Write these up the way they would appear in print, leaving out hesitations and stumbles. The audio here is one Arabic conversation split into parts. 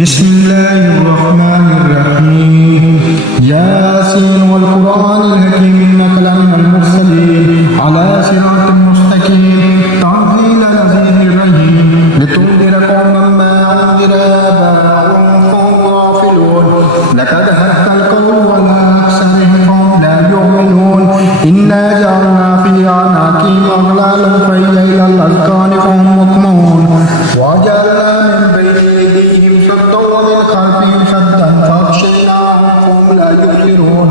بسم الله الرحمن الرحيم ياسين والقرآن الحكيم إنك لمن المرسلين على صراط مستقيم تنزيل عزيز رحيم لتنذر قوما ما أنذر آباؤهم فهم غافلون لقد حق القول على أكثرهم فهم لا يؤمنون إنا جعلنا في أعناقهم أغلالا فهي إلى الأذقان فهم مقمحون وجعلنا من بين أيديهم سدا ومن خلفهم سدا فأغشيناهم فهم لا يبصرون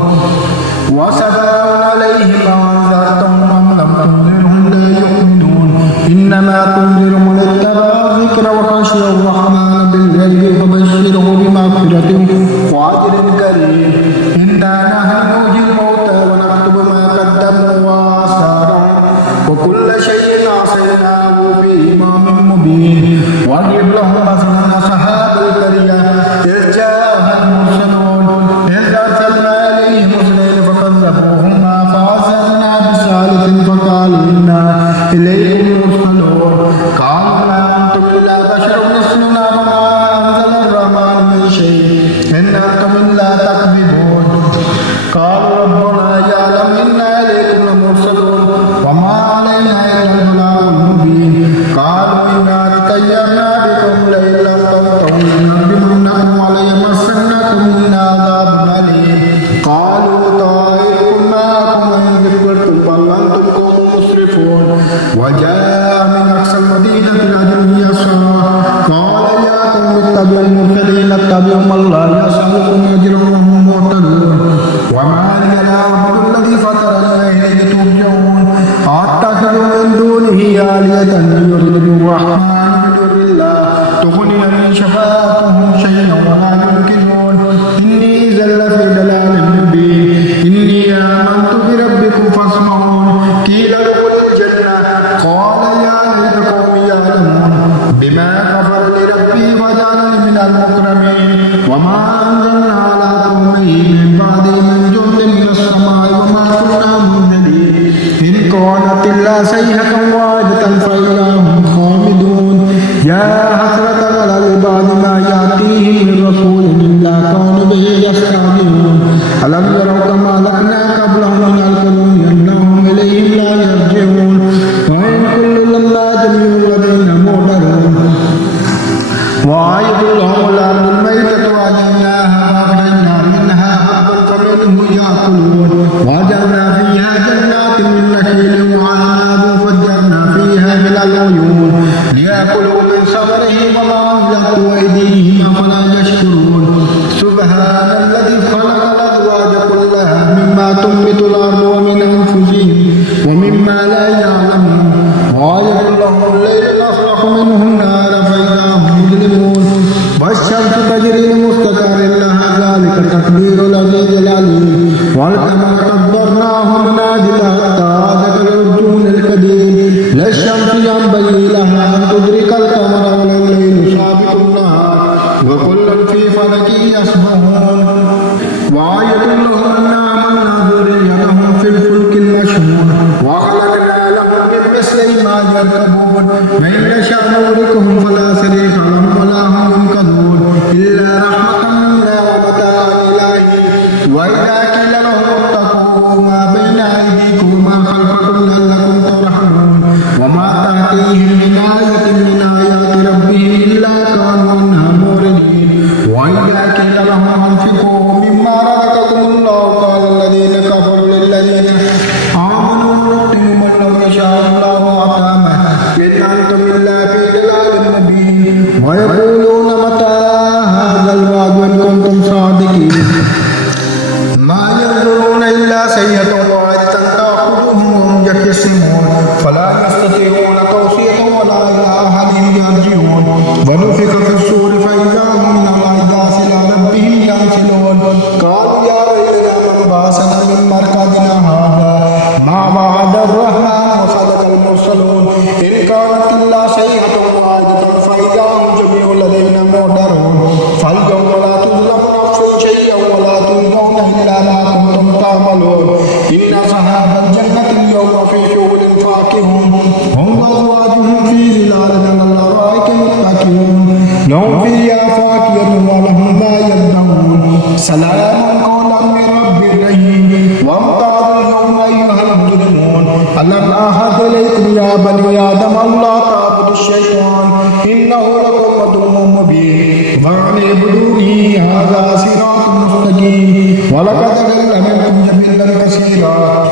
وسواء عليهم أنذرتهم أم لم تنذرهم لا يؤمنون إنما تنذر من اتبع الذكر وخشي الرحمن بالغيب فبشره بمغفرة وأجر كريم إنا نحن نحيي الموتى ونكتب ما قدموا وآثارهم وكل شيء أحصيناه في إمام مبين واضرب لهم مثلا أصحاب القرية إذ جاءها المرسلون إذ أرسلنا عليهم اثنين فكذبوهما فعززنا بثالث فقالوا إنا إليكم مرسلون قالوا ما أنتم إلا بشر مثلنا وما أنزل الرحمن من شيء إن أنتم إلا تكذبون قالوا ربنا يعلم إنا إليكم لمرسلون وما علينا إلا البلاغ المبين قالوا إنا تطيرنا بكم لئن لم تنتهوا لنرجمنكم وليمسنكم منا عذاب أليم قالوا طائركم معكم وإن ذكرتم بل أنتم قوم مسرفون وجاء من أقصى المدينة رجل يسعى قال يا قوم اتبعوا المرسلين اتبعوا من لا يسألكم أجرا وهم مهتدون وما لي لا أعبد الذي فطرني إليه ترجعون أتخذ من دونه آلهة يريد الرحمن بدر الله تغني من شفاعتهم شيئا ولا يمكنون إني إذا لفي ضلال مبين إني آمنت بربكم فاسمعون قيل ادخلوا الجنة قال يا ليت قومي يعلمون بما غفر لربي وجعلني من المكرمين وما أنزلنا على قومه من بعده من جند من السماء وما كنا منزلين إن كانت إلا صيحة واحدة فإذا هم خامدون يا حسرة على العباد ما يأتيهم من رسول إلا كانوا به يستهزئون ألم يروا كما أهلكنا قبلهم من القرون أنهم إليهم لا يرجعون وإن كل لما جميع لدينا محضرون وآية لهم الأرض الميتة وأحييناها وأخرجنا منها حبا فمنه يأكلون وجعلنا فيها جنات من نخيل وأعناب وفجرنا فيها من العيون ليأكلوا من ثمره وما عملت أيديهم أفلا يشكرون سبحان الذي خلق الأزواج كلها مما تنبت الأرض ومن أنفسهم ومما لا يعلمون وآية لهم الليل نسلخ منه النار فإذا هم مظلمون والشمس تجري لمستقر لها ذلك تقدير العزيز العليم والقمر قدرناه منازل حتى عاد كالعرجون القديم لا الشمس ينبغي لها أن تدرك القمر ولا الليل سابق النهار وكل في فلك يسبحون وآية لهم أنا عملنا ذريتهم في الفلك المشحون وخلقنا لهم من مثله ما يركبون وإن نشأ نغرقهم فلا صريخ لهم ولا هم ينقذون إلا رحمة منا ومتاعا إلى حين وإذا قيل لهم اتقوا ما بين أيديكم وما خلفكم لعلكم ترحمون وما تأتيهم من آية من آيات ربهم إلا كانوا عنها معرضين وإذا قيل لهم أنفقوا مما رزقكم الله قال الذين كفروا للذين آمنوا نؤتهم من لو يشاء الله أطعمه إن أنتم إلا في ضلال مبين ويقولون متى هذا الوعد إن كنتم صادقين ما ينظرون إلا سيئة واحدة تأخذهم وهم يختصمون فلا يستطيعون توصية ولا إلى أهلهم يرجعون ونفخ في الصور فإذا هم من الأجداث إلى ربهم ينسلون قالوا يا ويلنا من بعثنا من مرقدنا هذا ما وعد الرحمن وصدق المرسلون إن كانت إلا صيحة واحدة فإذا هم جميع لدينا محضرون فاليوم لا تظلم نفس شيئا ولا تجزون إلا ما كنتم تعملون إن أصحاب الجنة اليوم في شغل فاكهون هم وأزواجهم في ظلال على الأرائك متكئون لهم فيها فاكهة وسلام قولا من رب رحيم وامتازوا اليوم أيها المجرمون ألم أعهد إليكم يا بني آدم ألا تعبدوا الشيطان إنه لكم عدو مبين وأن اعبدوني هذا صراط مستقيم ولقد أضل منكم جبلا كثيرا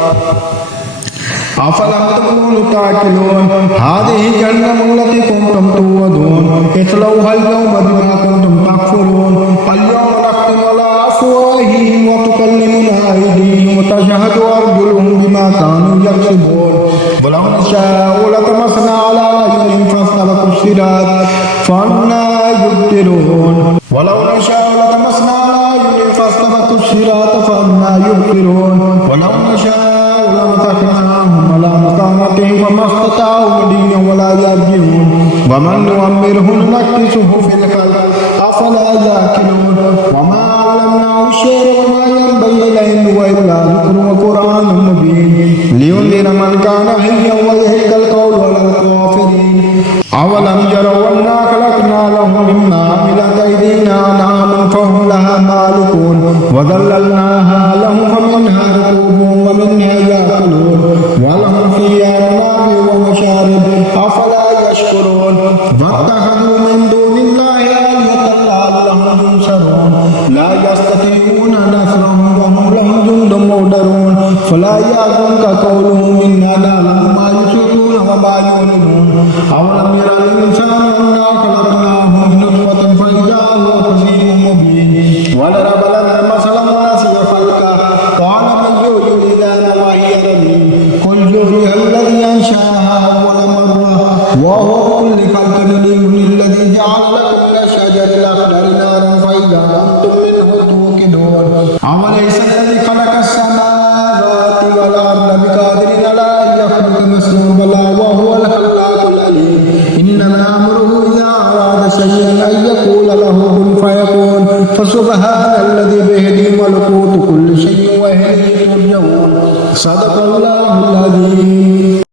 أفلم تكونوا تعقلون هذه جهنم التي كنتم توعدون اصلوها اليوم بما كنتم تكفرون اليوم نختم على أفواههم وتكلمنا أيديهم وتشهد أرجلهم بما كانوا يكسبون ولو نشاء لطمسنا على أعينهم فاستبقوا الصراط فأنى يبصرون ولو نشاء لطمسنا على أعينهم فاستبقوا الصراط فأنى يبصرون ولو نشاء لمسخناهم على مكانتهم فما استطاعوا مضيا ولا يرجعون ومن نعمره ننكسه في الخلق أفلا يأكلون وما علمناه الشعر وما ينبغي له إلا ذكر وقرآن مبين لينذر من كان حيا ويحق القول على الكافرين أولم يروا أنا خلقنا لهم مما عملت أيدينا أنعاما فهم لها مالكون وذللناها لهم فمنها ركوبهم ومنها يأكلون ولهم فيها منافع ومشارب أفلا يشكرون واتخذوا من دون الله آلهة لعلهم ينصرون لا يستطيعون نصرهم وهم لهم جند مهدرون فلا يحزنك قولهم إنا نعلم ما يسرون وما يعلنون أولم ير الإنسان أنا خلقناه من نطفة فإذا هو خصيم مبين وضرب لنا مثلا ونسي خلقه قال من يحيي العظام وهي رميم قل يحييها الذي أنشأها أول مرة وهو بكل خلق عليم الذي جعل لكم من الشجر الأخضر نارا فإذا أنتم منه توقدون أوليس الذي خلق السماوات والأرض بقادر على أن يخلق مثلهم بلى وهو الخلاق العليم إنما أمره إذا أراد شيئا أن يقول له كن فيكون فسبحان الذي بيده ملكوت كل شيء وإليه ترجعون صدق الله العظيم